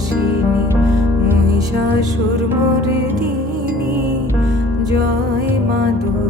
নাশিনী মহিষাসুর মরে দিনী জয় মাধুর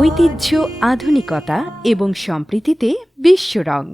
ঐতিহ্য আধুনিকতা এবং সম্প্রীতিতে বিশ্ব রং।